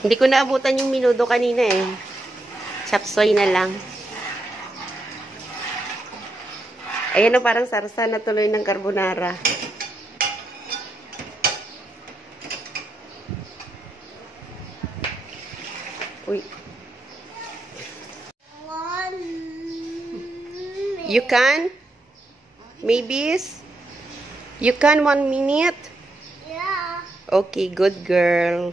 Hindi ko naabutan yung minudo kanina eh. Chop suey na lang. Ayan o, parang sarsa na tuloy ng carbonara. Uy. You can? Maybe? You can 1 minute? Yeah. Okay, good girl.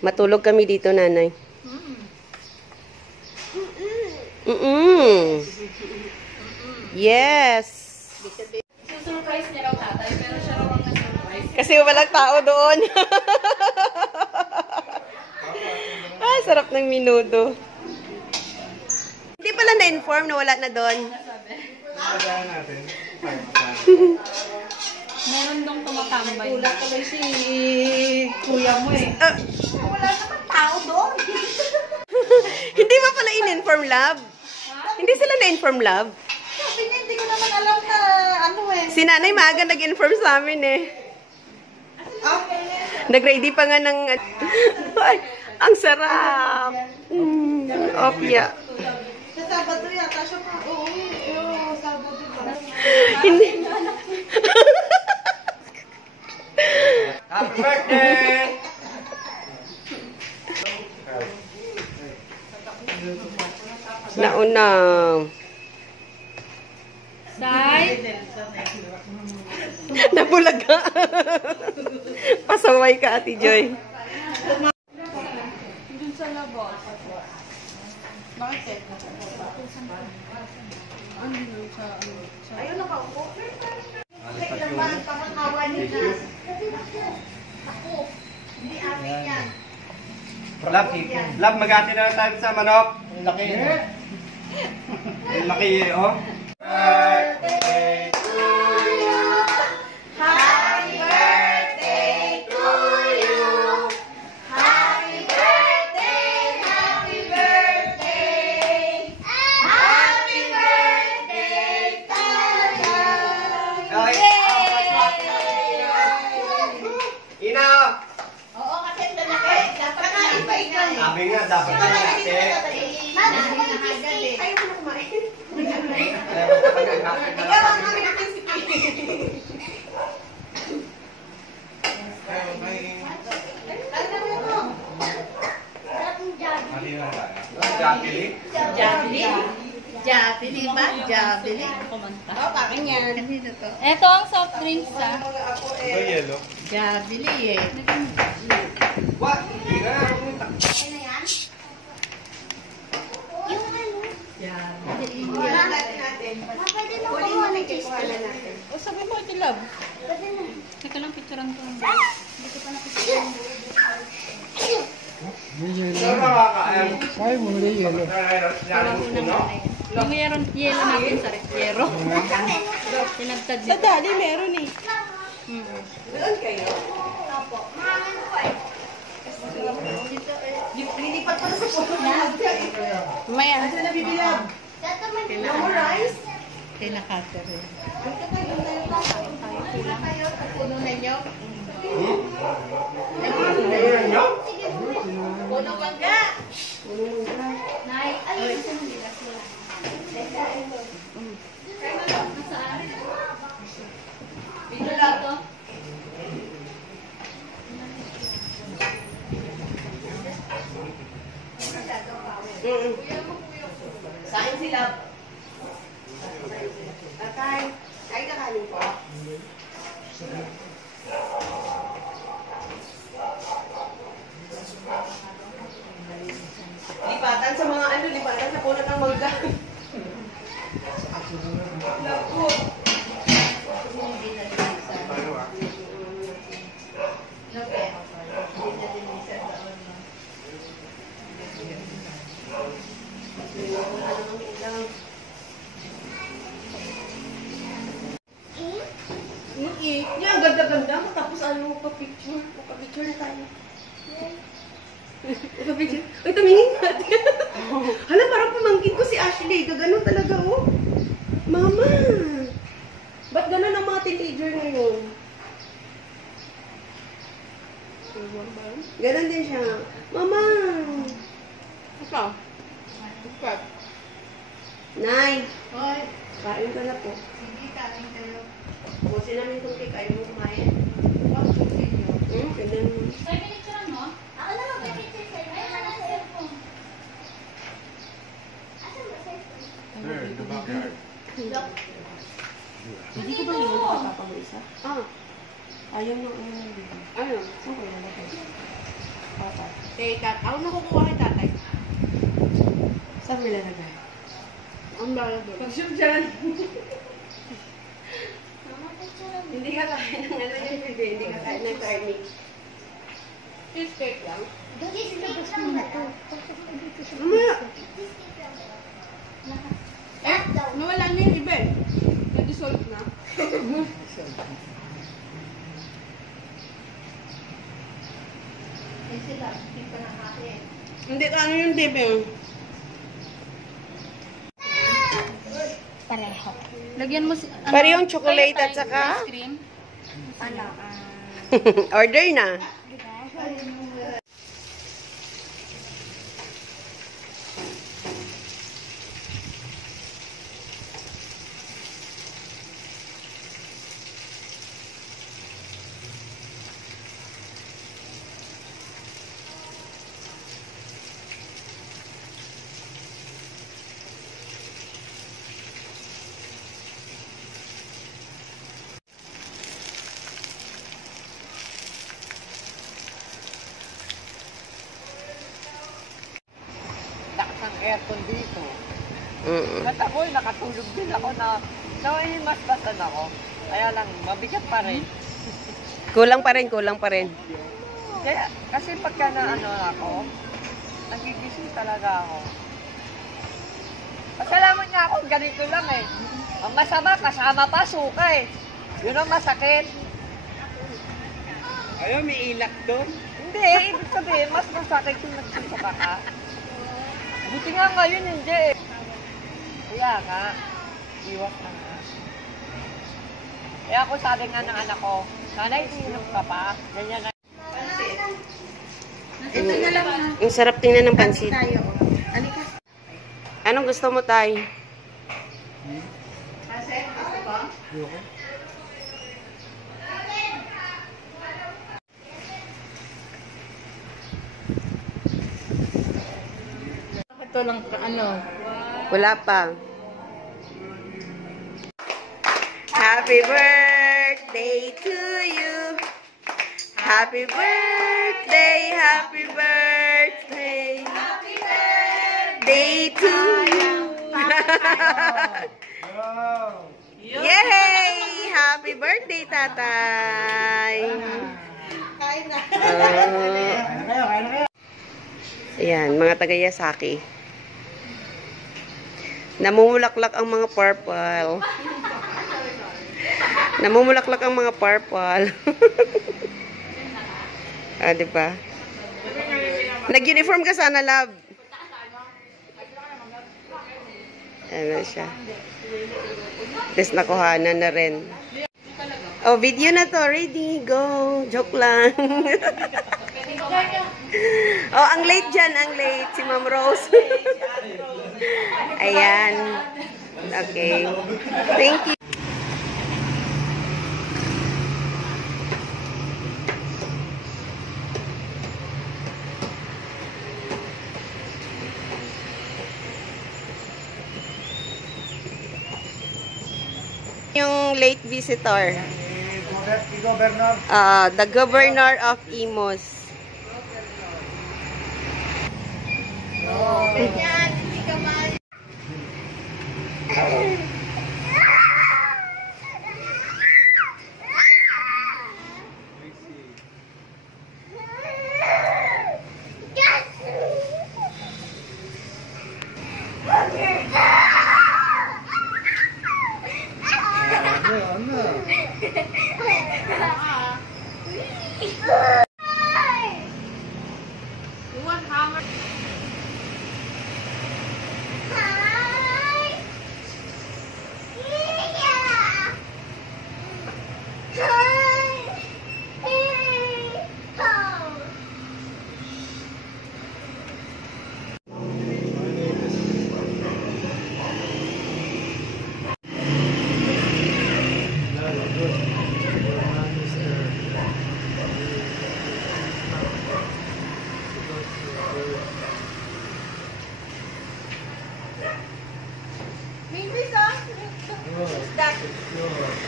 Matulog kami dito, nanay. Yes. Surprise niya raw tatay, pero siya raw ang na-surprise. Kasi walang tao doon. Ay, sarap ng minudo. Hindi pala na-inform na wala na doon. Meron nung tumatambay. Wala tuloy si kuya mo eh. Wala naman tao doon. Hindi ba pala in-inform, love? Hindi sila na-inform, love? Sabi niya, hindi ko naman alam na ano eh. Si nanay maaga nag-inform sa amin eh. Nag-ready pa nga ng... Ay, ang sarap! Opya. Sa Sabado yata siya pa. Oo, Sabado pa. Hindi. Happy birthday! Nauna. Sai? Nabulaga. Pasaway ka, Ate Joy. Dun sa labas. Bakit? Ano yun sa... Ayun, nakaupo. Kailan ba ang pangakawa niya? Ako. Hindi amin yan. Love, mag-ati na lang tayo sa manok. Ang laki. Ang laki eh, oh. Birthday to you. Happy birthday to you. Happy birthday, happy birthday. Happy birthday to you. Ina! Oo, kasi ang lalaki. Dapat na iba-iba. Sabi nga, dapat na natin. Ayaw mo na kumain. Ikaw ang kami na Jabili ba? Jabili. Kumanta. Oh, akin yan. Kanino to? Ito ang soft drinks ah. Ito yellow. Jabili eh. What? Hindi na. Jabili. Wala natin. Huli mo na cheese pala natin. O sabi mo, ito love. Teka lang, picturean ko. Hindi ko pa na-picturean. Saan makakain? Ay, muli yelo. Yung meron yelo natin sa yero. Tinagtad Sa dito. daddy meron eh. Doon kayo? Opo. Maraming po eh. Lilipat pa na sa puno na. Maya. Ano na bibilab? Memorize? Kina Catherine. Tayo sa puno ninyo. Ayun nyo? Puno mangga. Nay, ayun. Dito dito. Sa akin sila. Tatay, ay kakanin po. Lipatan sa mga ano, lipatan sa puno ng mangga. Naku. Yan, ganda-ganda. Tapos ano, pa-picture. Pa-picture na tayo. Pa-picture. Ay, tumingin natin. Hala, parang pamangkin ko si Ashley. Gaganon talaga, oh. Mama! Ba't ganon ang mga teenager ngayon? Ganon din siya. Mama! Ito. Ito. Nay! Hoy. Kain ka na po. Sige, kain kayo. Busin namin itong cake. Ayaw mo kumain. What's the video? Tignan mo. Sir, pinicturean mo? Ako na mag-picture sa'yo. Ayun na lang cellphone. Asan ba cellphone? Sir, the backyard. Hindi ko ba yun nakapapa mo isa? Ah, Ayaw nang ayaw nang bigyan. ano? Saan ko yung lagay? Papa. Ako na kukuha kay tatay. Saan mo ilalagay? Ang lalagay. Pag-shoot dyan. Mama, picturean mo. Hindi ka kain ng ano yung bebe. Hindi ka kain ng garlic. Cheesecake lang. Cheesecake lang ba ito? Mamaya! Nawala na yung iba eh. Na-dissolve na. Hindi ka ano yung bebe. Pareho. Lagyan mo si... Parehong chocolate at saka? Ice cream. Ano? Order na. Lakas ng aircon dito. Mm-mm. At ako'y nakatulog din ako na nahihimasbatan ako. Kaya lang, mabigat pa rin. Kulang pa rin, kulang pa rin. Kaya, kasi pagka na ano ako, nagigising talaga ako. Pasalamat nga ako, ganito lang eh. Ang masama, kasama pa, suka eh. Yun ang masakit. Ayaw, may ilak doon. Hindi, ibig sabihin, mas masakit yung nagsusuka ka. Buti nga ngayon, hindi eh. Kaya nga, iwas na nga. Kaya ako sabi nga ng anak ko, sana iinom ka pa. Ganyan na. Ang sarap tingnan ng pansit. Tayo. Alika. Anong gusto mo, Tay? Kasi, gusto ko? Ito lang, ano, Wala pa. Happy birthday to you. Happy birthday, happy birthday. Happy birthday to you. Yay! Happy birthday, tatay. Ayan, mga taga-Yasaki. Namumulaklak ang mga purple. Namumulaklak ang mga purple. Ah, di ba? Nag-uniform ka sana, love. Ano siya? Tapos nakuhanan na rin. Oh, video na to. Ready, go. Joke lang. Oh, ang late dyan, ang late. Si Ma'am Rose. Ayan. Okay. Thank you. Yung late visitor. The governor of Imus.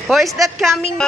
Who is that coming?